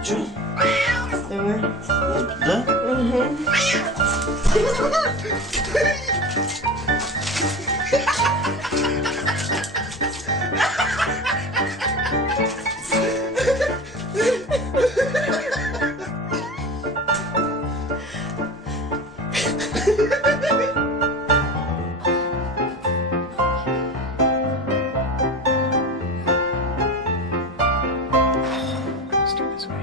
Bitti mi? Evet. Bitti. Let's do it this way.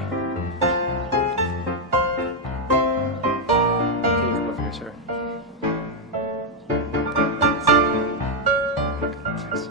Can you come over here, sir? Thanks.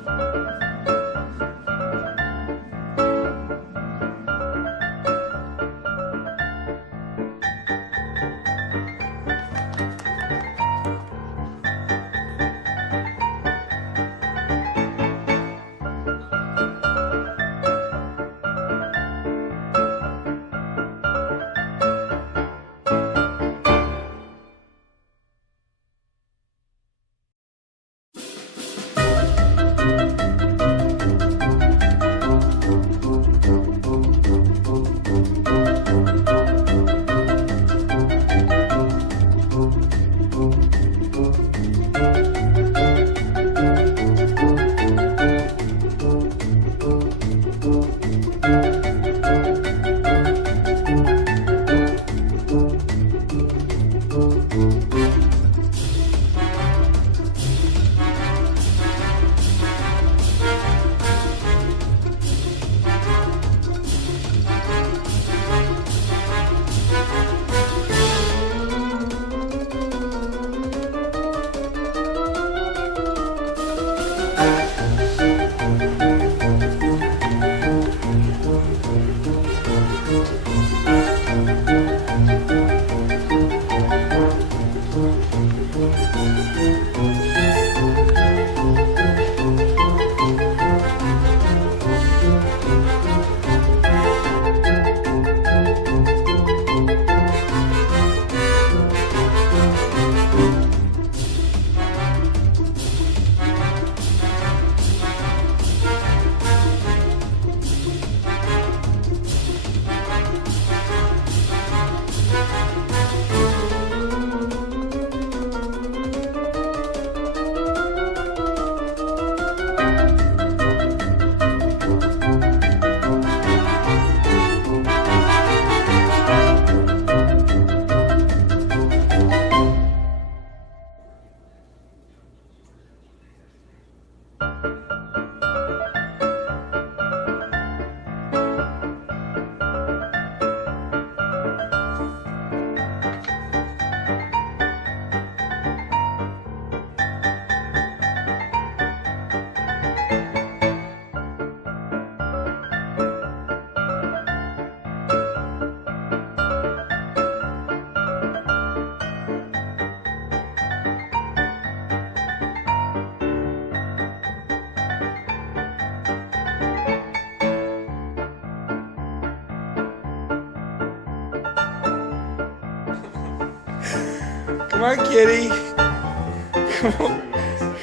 Come on, kitty.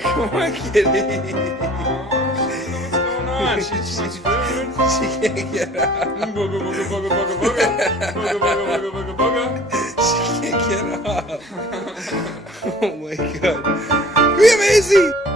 Come on, kitty. What's going on? She's food. She can't get out. Booga, booga, booga, booga, booga. Booga, booga, booga, booga, booga. She can't get up. Oh my god. Come here, Maisie.